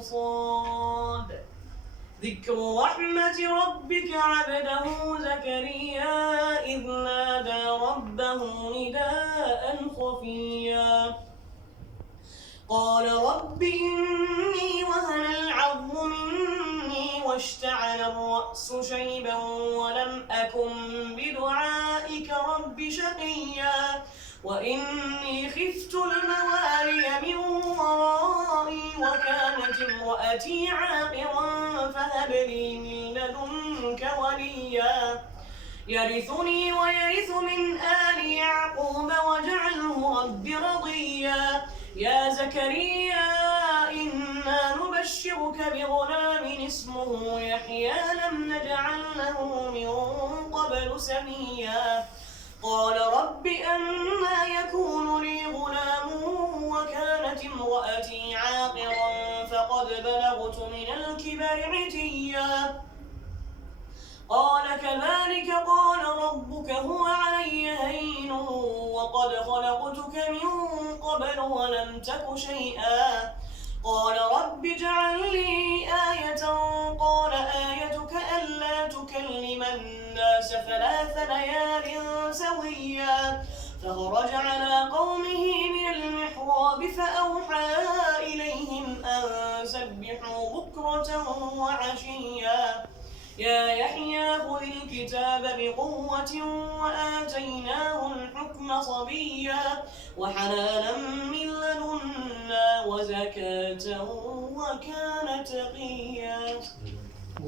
صاد. ذكر رحمة ربك عبده زكريا إذ نادى ربه نداء خفيا قال رب إني وهن العظم مني واشتعل الرأس شيبا ولم أكن بدعائك رب شقيا وإني خفت الموالي من ورائي وكانت امرأتي عاقرا فهب لي من لدنك وليا يرثني ويرث من آل يعقوب واجعله رب رضيا يا زكريا إنا نبشرك بغلام اسمه يحيى لم نجعل له من قبل سميا قال رب أنى يكون لي غلام وكانت امرأتي عاقرا فقد بلغت من الكبر عتيا قال كذلك قال ربك هو علي هين وقد خلقتك من قبل ولم تك شيئا قال رب اجعل لي آية قال آيتك ألا تكلم الناس 3 ليال سويا فخرج على قومه من المحراب فأوحى إليهم أن سبحوا بكرة وعشيا يا يحيى خذ الكتاب بقوة وآتيناه الحكم صبيا وحنانا من لدنا وزكاة وكان تقيا.